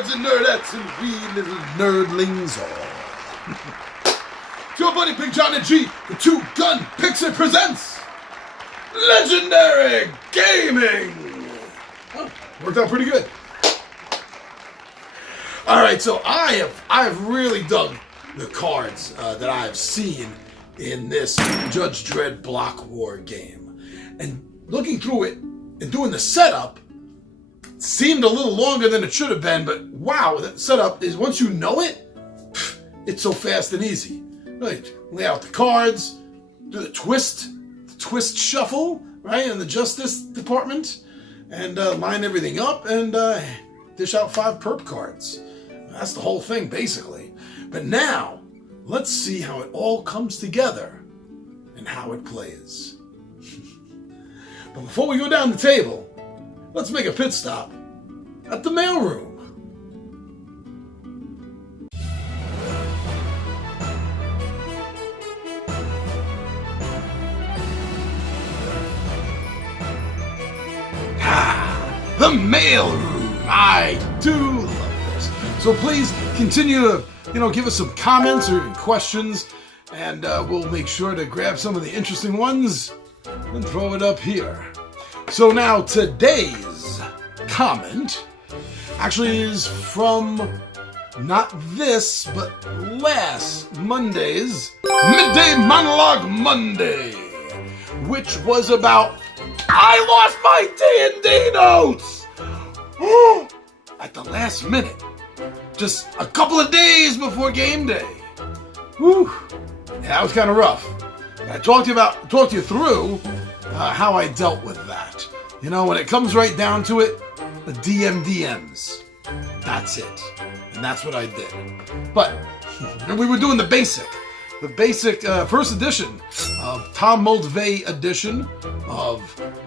nerds and nerdettes and wee little nerdlings all. It's your buddy Big John and G, the two-gun Pixie presents Legendary Gaming! Oh, worked out pretty good. Alright, so I've really dug the cards that I've seen in this Judge Dredd Block War game. And looking through it and doing the setup seemed a little longer than it should have been, but wow, that setup is, once you know it, it's so fast and easy. Right, lay out the cards, do the twist shuffle, right, in the Justice Department, and line everything up and dish out 5 perp cards. That's the whole thing, basically. But now, let's see how it all comes together and how it plays. But before we go down the table, let's make a pit stop at the mailroom. The mailroom. I do love this. So please continue to, give us some comments or questions, and we'll make sure to grab some of the interesting ones and throw it up here. So now today's comment actually is from not this, but last Monday's Midday Monologue Monday, which was about I lost my D&D notes! At the last minute. Just a couple of days before game day. Whew. Yeah, that was kind of rough. I talked to you through how I dealt with that. When it comes right down to it, the DMs. That's it. And that's what I did. But we were doing the basic first edition of Tom Moldvay edition of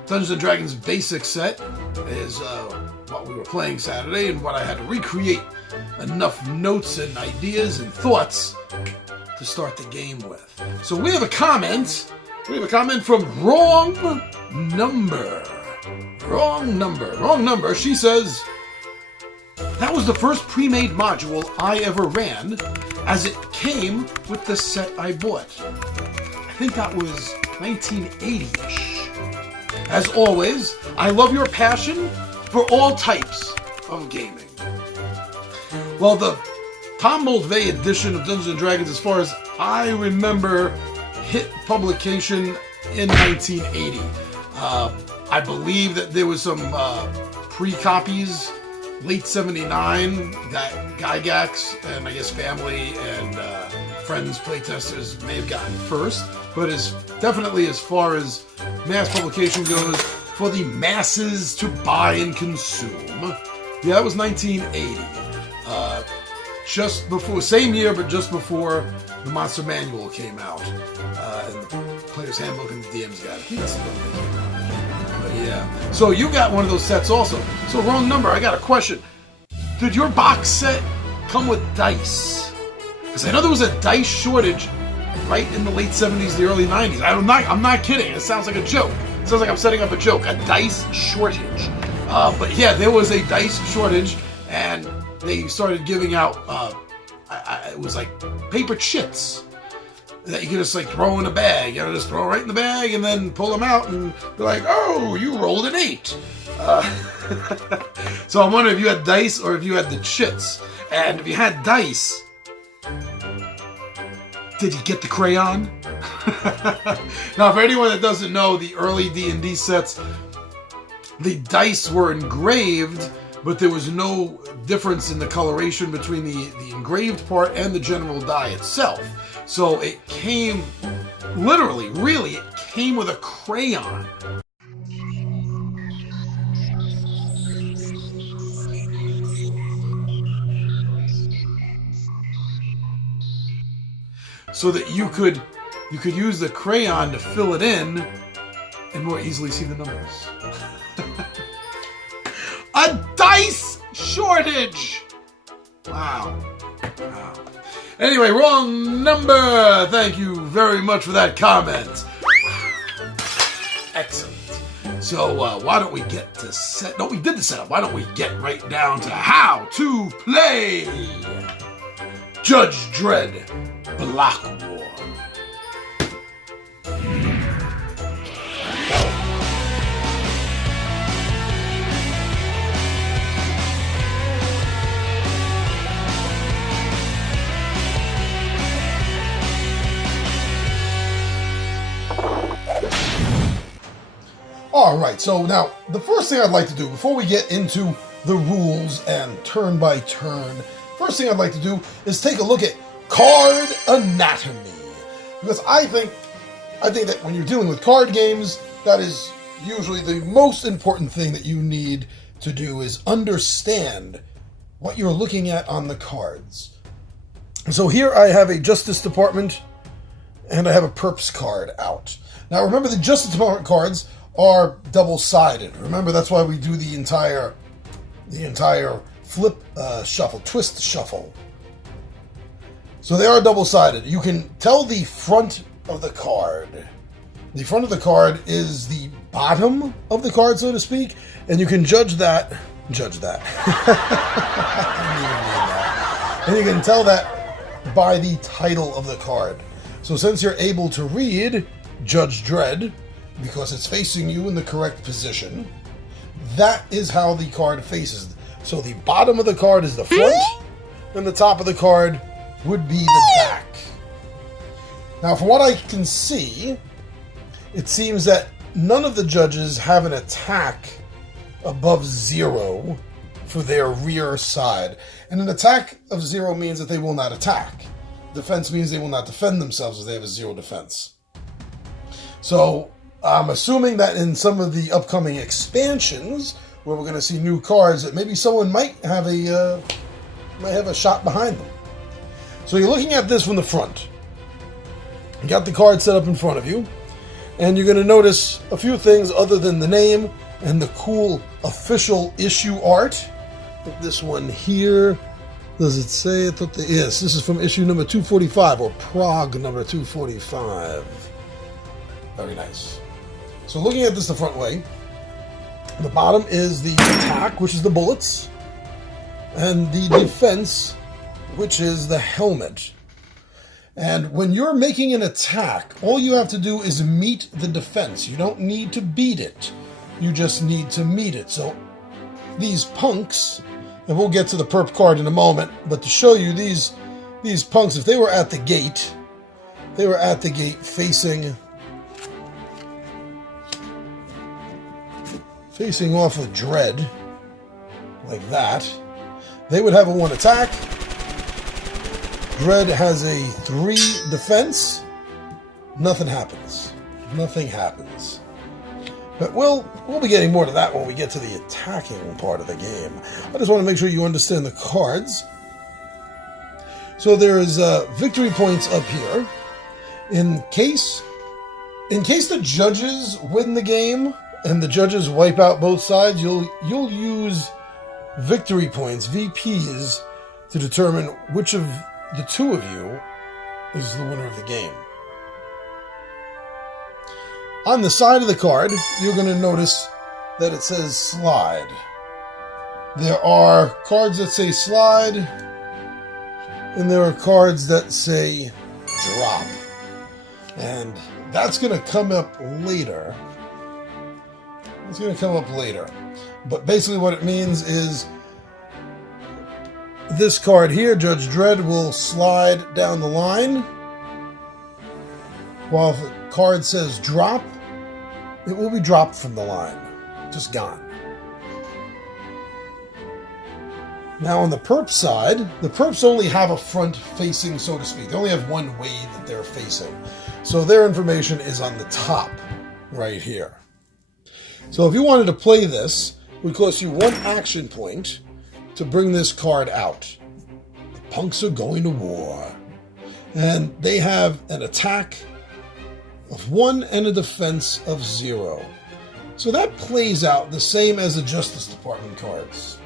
Dungeons & Dragons basic set is what we were playing Saturday, and what I had to recreate enough notes and ideas and thoughts to start the game with. So we have a comment. We have a comment from Wrong Number. Wrong Number. She says, that was the first pre-made module I ever ran, as it came with the set I bought. I think that was 1980-ish. As always, I love your passion for all types of gaming. Well, the Tom Moldvay edition of Dungeons & Dragons, as far as I remember, hit publication in 1980. I believe that there was some pre-copies late 79 that Gygax and I guess family and friends, playtesters may have gotten first, but definitely as far as mass publication goes, for the masses to buy and consume. Yeah, that was 1980. Just before, same year, but just before the Monster Manual came out. And the Player's Handbook and the DM's Guide. I think that's when they came out. But yeah. So you got one of those sets also. So Wrong Number, I got a question. Did your box set come with dice? Because I know there was a dice shortage right in the late 70s, the early 90s. I'm not kidding. It sounds like a joke. It sounds like I'm setting up a joke. A dice shortage. But yeah, there was a dice shortage, and they started giving out, it was like paper chits that you could just throw in a bag. Just throw right in the bag and then pull them out and be like, oh, you rolled an 8. So I'm wondering if you had dice or if you had the chits. And if you had dice, did you get the crayon? Now, for anyone that doesn't know, the early D&D sets, the dice were engraved, but there was no difference in the coloration between the engraved part and the general die itself. So it came, literally, really, it came with a crayon. So that you could use the crayon to fill it in and more easily see the numbers. A dice shortage! Wow. Anyway, Wrong Number. Thank you very much for that comment. Excellent. So why don't we get to set? No, we did the setup. Why don't we get right down to how to play Judge Dredd Block War? Alright, so now, the first thing I'd like to do, before we get into the rules and turn by turn, first thing I'd like to do is take a look at card anatomy. Because I think that when you're dealing with card games, that is usually the most important thing that you need to do is understand what you're looking at on the cards. So here I have a Justice Department and I have a Perps card out. Now remember, the Justice Department cards are double-sided. Remember, that's why we do the entire flip shuffle, twist shuffle. So they are double-sided. You can tell the front of the card. The front of the card is the bottom of the card, so to speak, and you can judge that. I didn't even mean that. And you can tell that by the title of the card. So since you're able to read Judge Dredd, because it's facing you in the correct position, that is how the card faces. So the bottom of the card is the front, and the top of the card would be the back. Now, from what I can see, it seems that none of the judges have an attack above 0 for their rear side. And an attack of 0 means that they will not attack. Defense means they will not defend themselves if they have a 0 defense. So I'm assuming that in some of the upcoming expansions, where we're going to see new cards, that maybe someone might have a shot behind them. So you're looking at this from the front. You got the card set up in front of you, and you're going to notice a few things other than the name and the cool official issue art. I think this one here, does it say? Yes, this is from issue number 245, or Prague number 245. Very nice. So looking at this the front way, the bottom is the attack, which is the bullets, and the defense, which is the helmet. And when you're making an attack, all you have to do is meet the defense. You don't need to beat it. You just need to meet it. So these punks, and we'll get to the perp card in a moment, but to show you these punks, if they were at the gate, facing off of Dredd, like that, they would have a 1 attack. Dredd has a 3 defense. Nothing happens. Nothing happens. But we'll be getting more to that when we get to the attacking part of the game. I just want to make sure you understand the cards. So there's victory points up here. In case the judges win the game, and the judges wipe out both sides, you'll use victory points, VPs, to determine which of the two of you is the winner of the game. On the side of the card, you're going to notice that it says slide. There are cards that say slide, and there are cards that say drop. And that's going to come up later. It's going to come up later. But basically what it means is this card here, Judge Dredd, will slide down the line. While if the card says drop, it will be dropped from the line. Just gone. Now on the perp side, the perps only have a front facing, so to speak. They only have one way that they're facing. So their information is on the top, right here. So if you wanted to play this, it would cost you 1 action point to bring this card out. The punks are going to war. And they have an attack of 1 and a defense of 0. So that plays out the same as the Justice Department cards.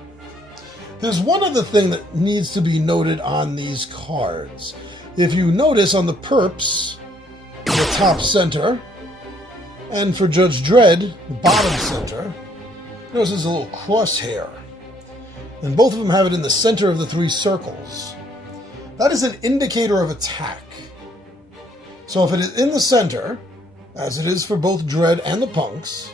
There's one other thing that needs to be noted on these cards. If you notice on the perps, in the top center, And for Judge Dredd, the bottom center, notice there's a little crosshair. And both of them have it in the center of the 3 circles. That is an indicator of attack. So if it is in the center, as it is for both Dredd and the punks,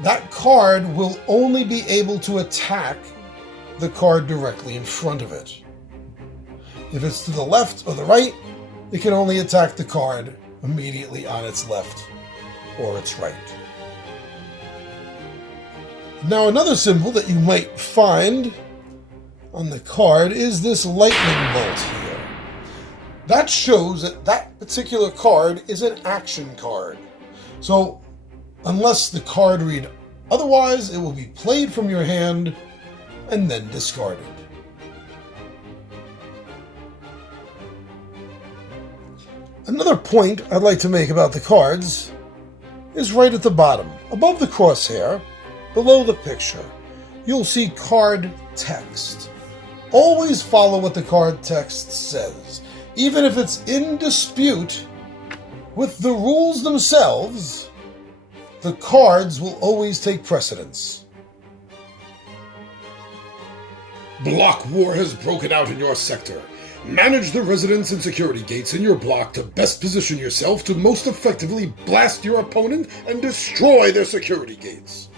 that card will only be able to attack the card directly in front of it. If it's to the left or the right, it can only attack the card immediately on its left or its right. Now another symbol that you might find on the card is this lightning bolt here. That shows that that particular card is an action card. So unless the card read otherwise, it will be played from your hand and then discarded. Another point I'd like to make about the cards is right at the bottom, above the crosshair, below the picture. You'll see card text. Always follow what the card text says. Even if it's in dispute with the rules themselves, the cards will always take precedence. Block war has broken out in your sector. Manage the residence and security gates in your block to best position yourself to most effectively blast your opponent and destroy their security gates.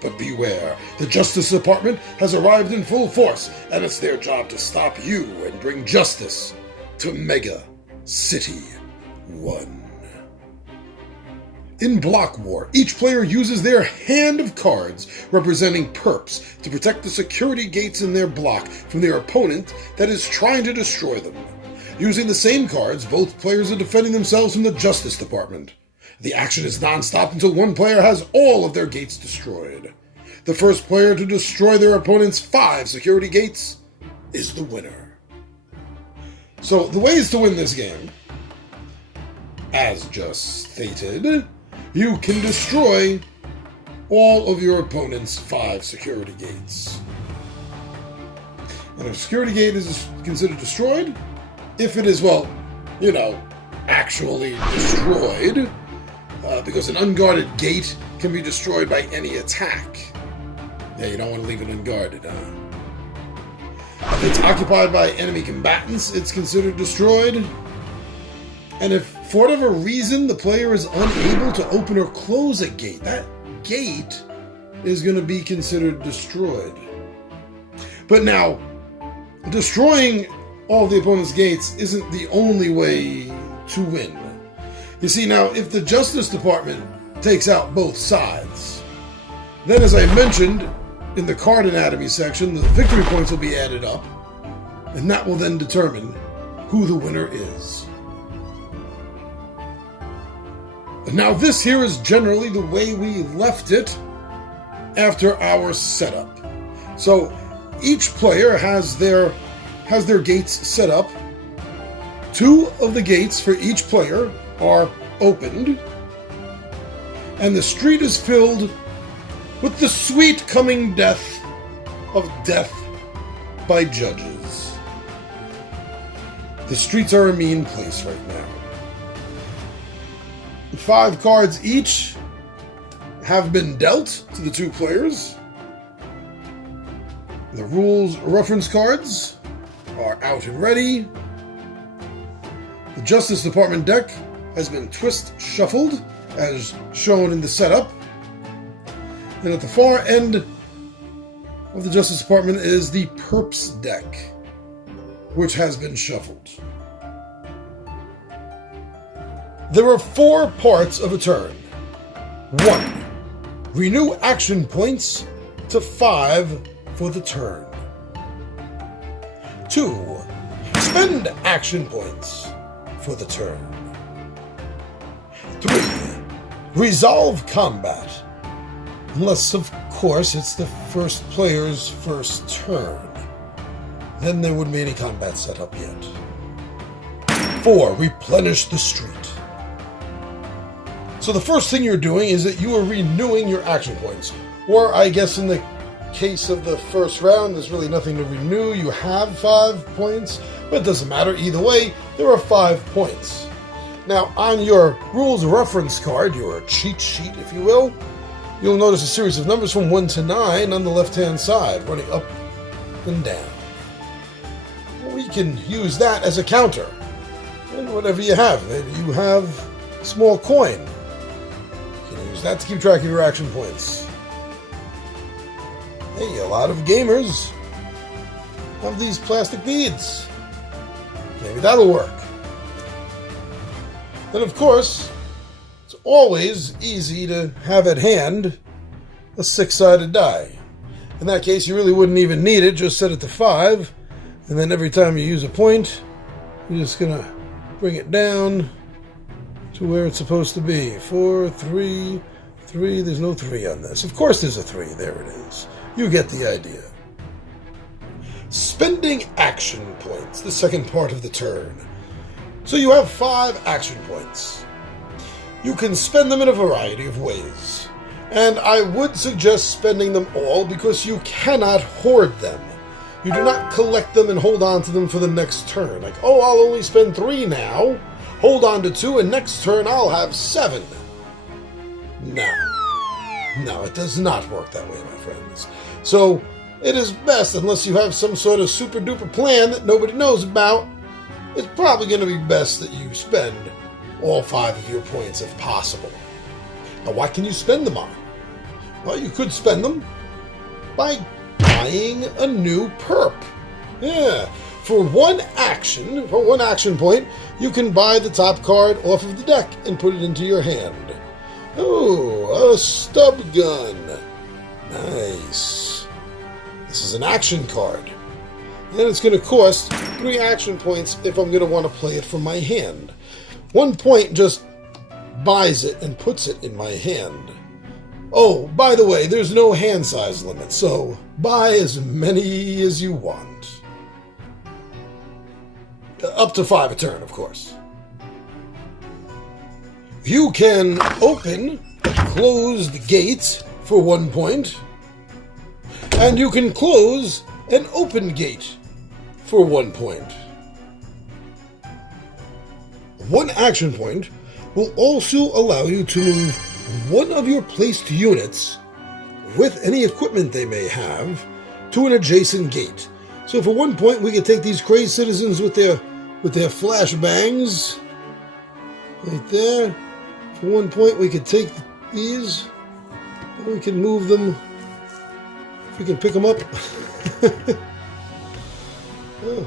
But beware, the Justice Department has arrived in full force, and it's their job to stop you and bring justice to Mega City 1. In Block War, each player uses their hand of cards representing perps to protect the security gates in their block from their opponent that is trying to destroy them. Using the same cards, both players are defending themselves from the Justice Department. The action is non-stop until one player has all of their gates destroyed. The first player to destroy their opponent's 5 security gates is the winner. So, the ways to win this game, as just stated, you can destroy all of your opponent's 5 security gates. And if a security gate is considered destroyed, if it is, well, actually destroyed, because an unguarded gate can be destroyed by any attack. Yeah, you don't want to leave it unguarded, huh? If it's occupied by enemy combatants, it's considered destroyed. And if, for whatever reason, the player is unable to open or close a gate, that gate is going to be considered destroyed. But now, destroying all of the opponent's gates isn't the only way to win. You see, now, if the Justice Department takes out both sides, then, as I mentioned in the card anatomy section, the victory points will be added up, and that will then determine who the winner is. Now, this here is generally the way we left it after our setup. So, each player has their gates set up. 2 of the gates for each player are opened, and the street is filled with the sweet coming death of death by judges. The streets are a mean place right now. 5 cards each have been dealt to the 2 players. The rules reference cards are out and ready. The Justice Department deck has been twist-shuffled, as shown in the setup. And at the far end of the Justice Department is the Perps deck, which has been shuffled. There are 4 parts of a turn. 1. Renew action points to 5 for the turn. 2. Spend action points for the turn. 3. Resolve combat. Unless, of course, it's the first player's first turn. Then there wouldn't be any combat set up yet. 4. Replenish the street. So the first thing you're doing is that you are renewing your action points. Or I guess in the case of the first round, there's really nothing to renew. You have 5 points, but it doesn't matter. Either way, there are 5 points. Now, on your rules reference card, your cheat sheet, if you will, you'll notice a series of numbers from 1 to 9 on the left-hand side, running up and down. We can use that as a counter. And whatever you have, maybe you have a small coin. You can use that to keep track of your action points. Hey, a lot of gamers have these plastic beads. Maybe that'll work. And of course, it's always easy to have at hand a 6-sided die. In that case, you really wouldn't even need it. Just set it to 5. And then every time you use a point, you're just going to bring it down to where it's supposed to be. 4, 3, 3. There's no 3 on this. Of course there's a 3. There it is. You get the idea. Spending action points, the second part of the turn. So you have 5 action points. You can spend them in a variety of ways. And I would suggest spending them all because you cannot hoard them. You do not collect them and hold on to them for the next turn. Like, oh, I'll only spend 3 now, hold on to 2, and next turn I'll have 7. No, it does not work that way, my friends. So it is best, unless you have some sort of super duper plan that nobody knows about, it's probably going to be best that you spend all 5 of your points if possible. Now, what can you spend them on? Well, you could spend them by buying a new perp. Yeah, for one action point, you can buy the top card off of the deck and put it into your hand. Oh, a stub gun. Nice. This is an action card. And it's going to cost 3 action points if I'm going to want to play it from my hand. 1 point just buys it and puts it in my hand. Oh, by the way, there's no hand size limit, so buy as many as you want. Up to 5 a turn, of course. You can open a closed gate for 1 point, and you can close an open gate for 1 point. 1 action point will also allow you to move one of your placed units with any equipment they may have to an adjacent gate. So for 1 point, we can take these crazed citizens with their flashbangs right there. For 1 point, we could take these and we can move them. If we can pick them up. Oh.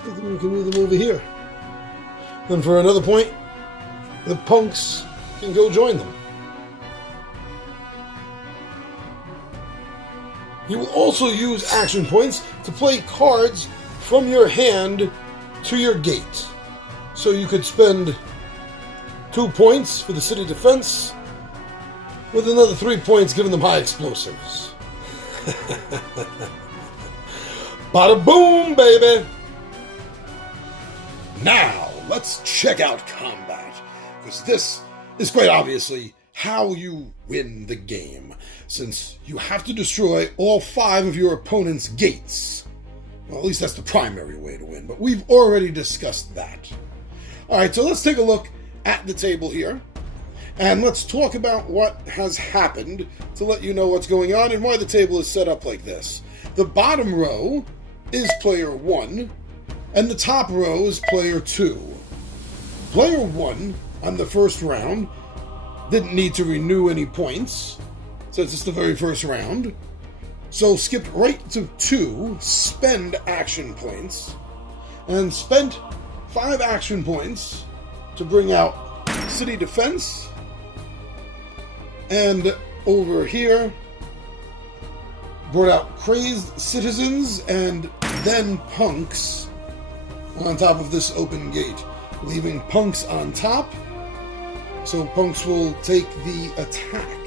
I think we can move them over here. Then for another point, the punks can go join them. You will also use action points to play cards from your hand to your gate. So you could spend 2 points for the city defense, with another 3 points giving them high explosives. Bada boom, baby! Now, let's check out combat, because this is quite obviously how you win the game, since you have to destroy all 5 of your opponent's gates. Well, at least that's the primary way to win, but we've already discussed that. Alright, so let's take a look at the table here, and let's talk about what has happened to let you know what's going on and why the table is set up like this. The bottom row is player 1, and the top row is player 2. Player 1, on the first round, didn't need to renew any points, since it's the very first round, so skipped right to 2, spend action points, and spent 5 action points to bring out city defense, and over here brought out crazed citizens and then punks on top of this open gate, leaving punks on top, so punks will take the attack.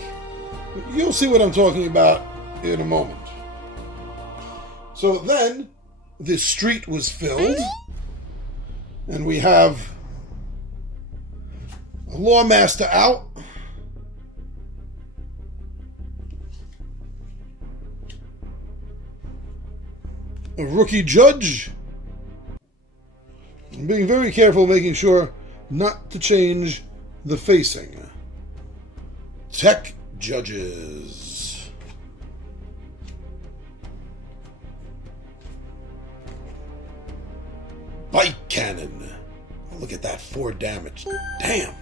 You'll see what I'm talking about in a moment. So then the street was filled, and we have a lawmaster out. A rookie judge. Being very careful, making sure not to change the facing. Tech judges. Bike cannon. Oh, look at that, 4 damage. Damn.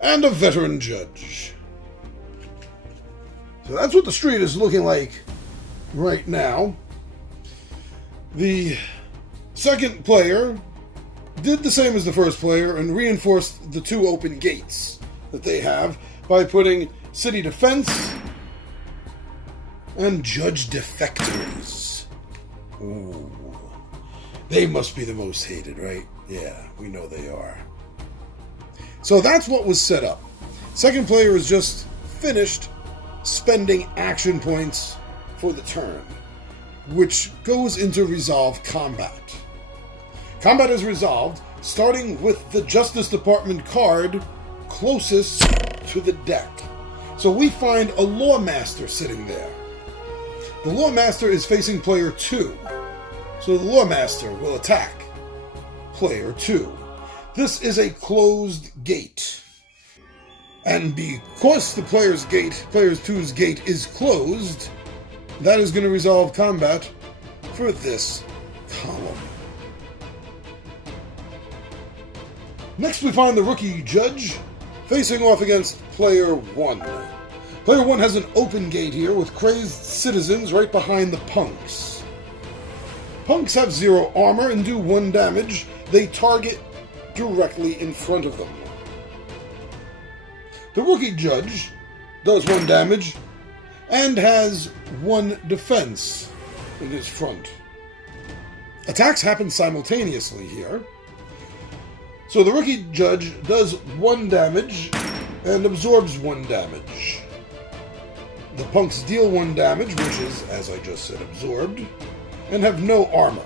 And a veteran judge. So that's what the street is looking like right now. The second player did the same as the first player and reinforced the 2 open gates that they have by putting city defense and judge defectors. Ooh. They must be the most hated, right? Yeah, we know they are. So that's what was set up. Second player is just finished spending action points for the turn, which goes into resolve combat. Combat is resolved starting with the Justice Department card closest to the deck. So we find a Lawmaster sitting there. The Lawmaster is facing player 2. So the Lawmaster will attack player 2. This is a closed gate. And because the player 2's gate is closed, that is going to resolve combat for this column. Next we find the rookie judge facing off against player 1. Player 1 has an open gate here with crazed citizens right behind the punks. Punks have 0 armor and do 1 damage. They target directly in front of them. The rookie judge does 1 damage and has 1 defense in his front. Attacks happen simultaneously here. So the rookie judge does 1 damage and absorbs 1 damage. The punks deal 1 damage, which is, as I just said, absorbed, and have no armor.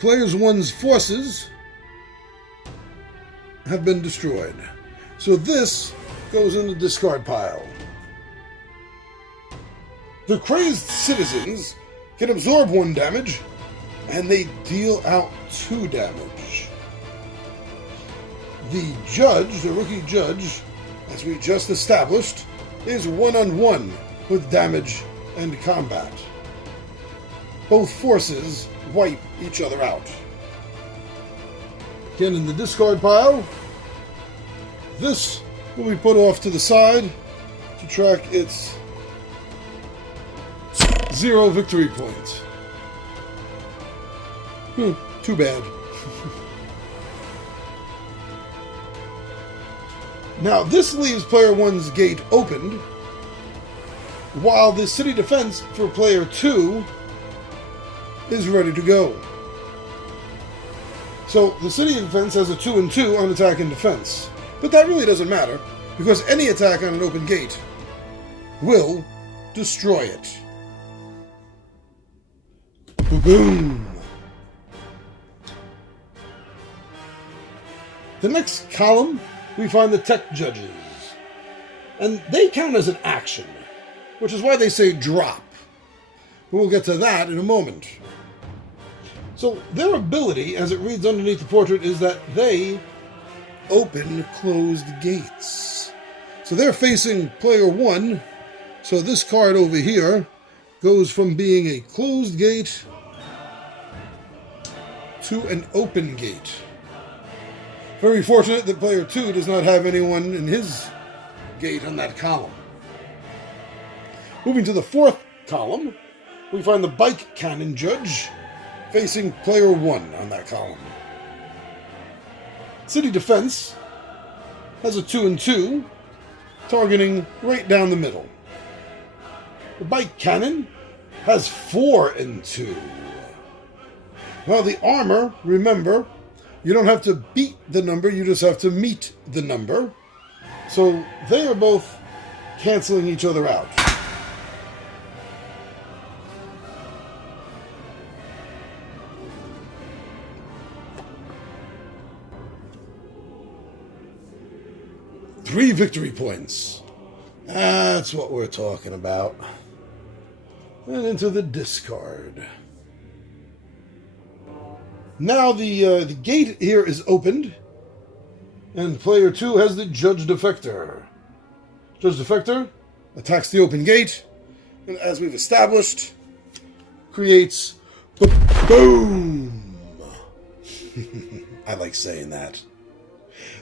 Player 1's forces have been destroyed. So this goes in the discard pile. The crazed citizens can absorb 1 damage, and they deal out 2 damage. The judge, the rookie judge, as we just established, is 1-on-1 with damage and combat. Both forces wipe each other out. Again, in the discard pile, this will be put off to the side to track its 0 victory points. Too bad. Now, this leaves player 1's gate opened, while the city defense for player 2 is ready to go. So, the city defense has a 2-and-2 on attack and defense. But that really doesn't matter, because any attack on an open gate will destroy it. Boom! The next column, we find the tech judges. And they count as an action, which is why they say drop. We'll get to that in a moment. So their ability, as it reads underneath the portrait, is that they open closed gates. So they're facing player 1, so this card over here goes from being a closed gate to an open gate. Very fortunate that player 2 does not have anyone in his gate on that column. Moving to the 4th column, we find the bike cannon judge facing player 1 on that column. City defense has a 2-and-2, targeting right down the middle. The bike cannon has 4-and-2. Well, the armor, remember, you don't have to beat the number, you just have to meet the number. So they are both canceling each other out. Three victory points That's what we're talking about. And into the discard. Now the gate here is opened, and player 2 has the Judge Defector. Judge Defector attacks the open gate, and as we've established, creates boom. I like saying that.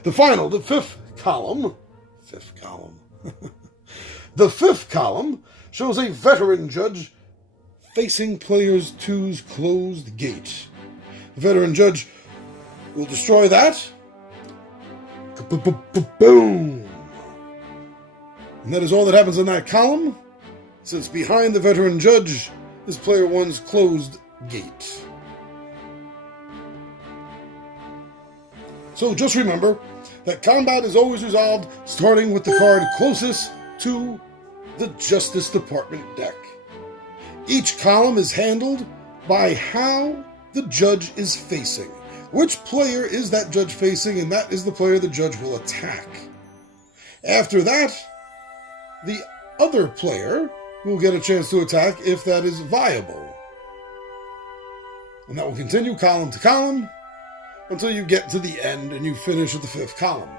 The fifth column. The fifth column shows a veteran judge facing players 2's closed gate. The veteran judge will destroy that. Boom! And that is all that happens in that column, since behind the veteran judge is player 1's closed gate. So just remember that combat is always resolved starting with the card closest to the Justice Department deck. Each column is handled by how the judge is facing. Which player is that judge facing, and that is the player the judge will attack. After that, the other player will get a chance to attack if that is viable. And that will continue column to column until you get to the end and you finish at the fifth column.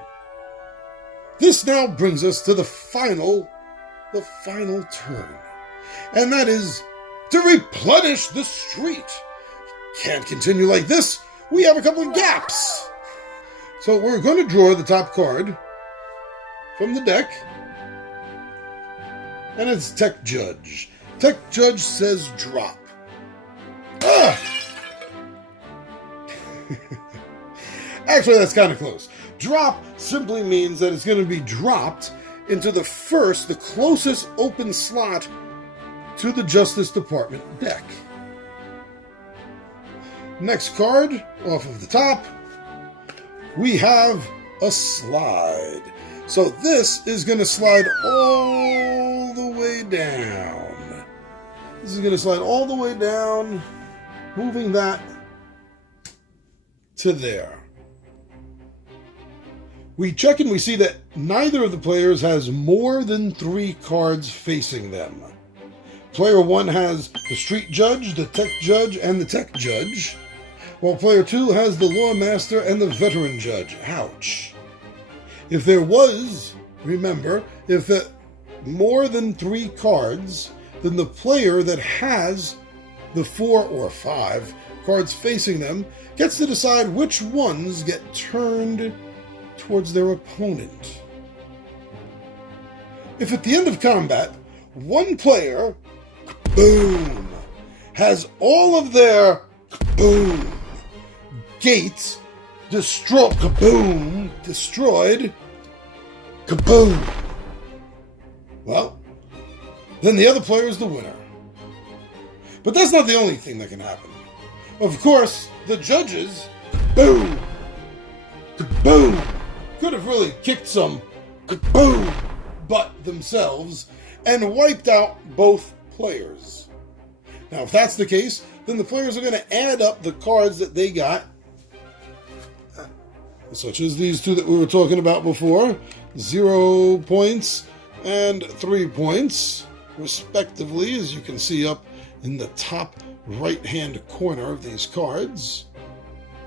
This now brings us to the final turn. And that is to replenish the street. Can't continue like this. We have a couple of gaps. So we're going to draw the top card from the deck. And it's Tech Judge. Tech Judge says drop. Ah! Actually, that's kind of close. Drop simply means that it's going to be dropped into the closest open slot to the Justice Department deck. Next card, off of the top, we have a slide. So this is going to slide all the way down. This is going to slide all the way down, moving that to there. We check and we see that neither of the players has more than 3 cards facing them. Player 1 has the Street Judge, the Tech Judge, and the Tech Judge, while player 2 has the Law Master and the Veteran Judge. Ouch. If there was, remember, if the more than 3 cards, then the player that has the 4 or 5 cards facing them gets to decide which ones get turned towards their opponent. If at the end of combat, one player, boom, has all of their boom gates destroyed, kaboom, well, then the other player is the winner. But that's not the only thing that can happen. Of course, the judges, boom, kaboom, could have really kicked some kaboom butt themselves and wiped out both players. Now, if that's the case, then the players are going to add up the cards that they got, such as these 2 that we were talking about before, 0 points and 3 points, respectively, as you can see up in the top right-hand corner of these cards.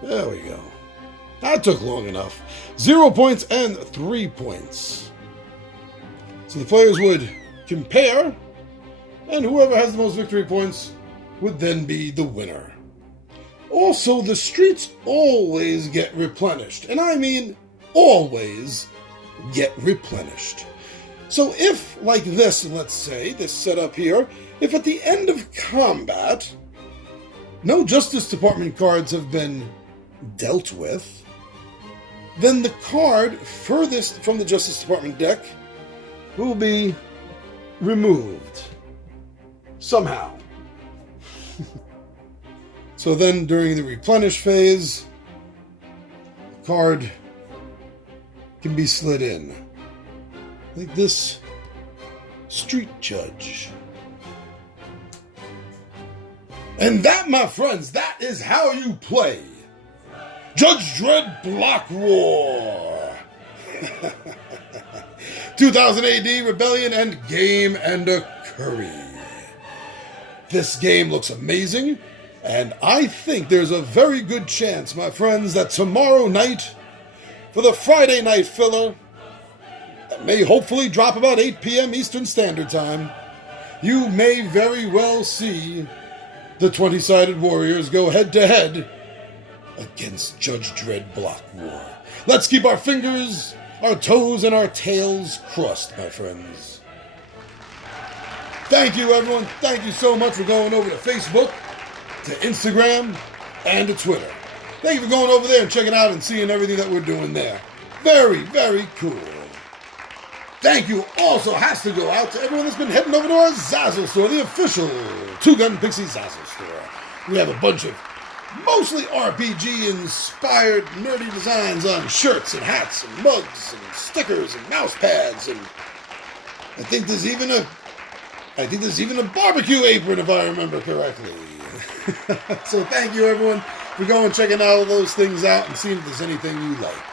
There we go. That took long enough. 0 points and 3 points. So the players would compare, and whoever has the most victory points would then be the winner. Also, the streets always get replenished. And I mean always get replenished. So if, like this, let's say, this setup here, if at the end of combat, no Justice Department cards have been dealt with, then the card furthest from the Justice Department deck will be removed. Somehow. So then during the replenish phase, the card can be slid in. Like this Street Judge. And that, my friends, that is how you play Judge Dredd Block War. 2000 AD Rebellion and Game and a Curry. This game looks amazing, and I think there's a very good chance, my friends, that tomorrow night, for the Friday night filler, that may hopefully drop about 8 p.m. Eastern Standard Time, you may very well see the 20-sided warriors go head-to-head against Judge Dredd Block War. Let's keep our fingers, our toes, and our tails crossed, my friends. Thank you, everyone. Thank you so much for going over to Facebook, to Instagram, and to Twitter. Thank you for going over there and checking out and seeing everything that we're doing there. Very, very cool. Thank you also has to go out to everyone that's been heading over to our Zazzle store, the official Two Gun Pixie Zazzle store. We have a bunch of mostly RPG-inspired nerdy designs on shirts and hats and mugs and stickers and mouse pads, and I think there's even a barbecue apron if I remember correctly. So thank you everyone for going and checking all of those things out and seeing if there's anything you like.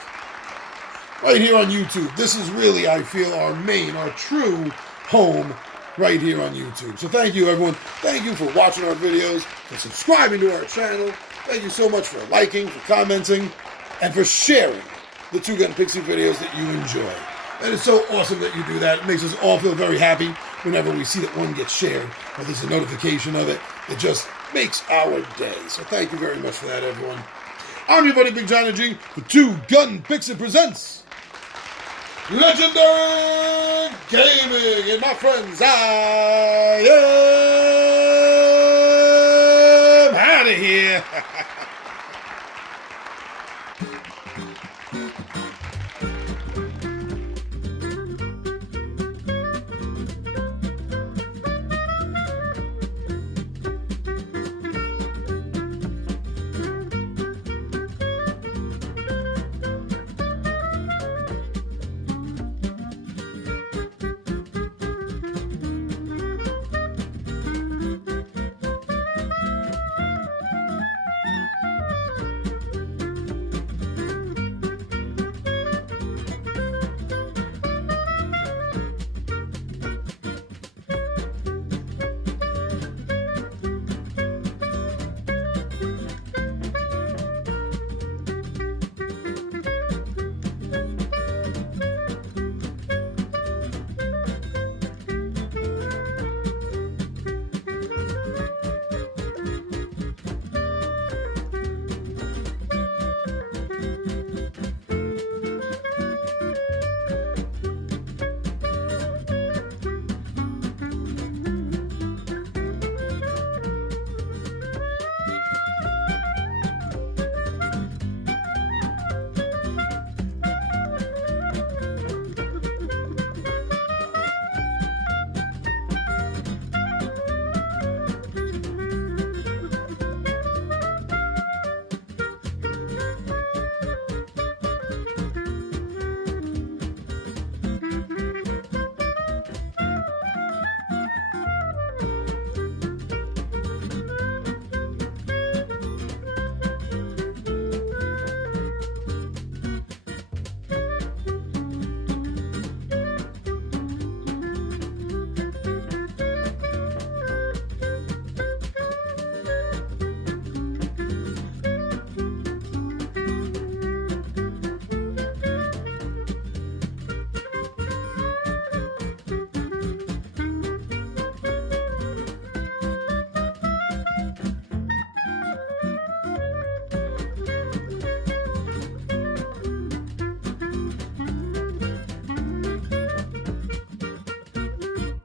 Right here on YouTube. This is really, I feel, our true home right here on YouTube. So thank you, everyone. Thank you for watching our videos, for subscribing to our channel. Thank you so much for liking, for commenting, and for sharing the Two Gun Pixie videos that you enjoy. And it's so awesome that you do that. It makes us all feel very happy whenever we see that one gets shared, or there's a notification of it. It just makes our day. So thank you very much for that, everyone. I'm your buddy Big Johnny G for Two Gun Pixie Presents Legendary Gaming. And my friends, I am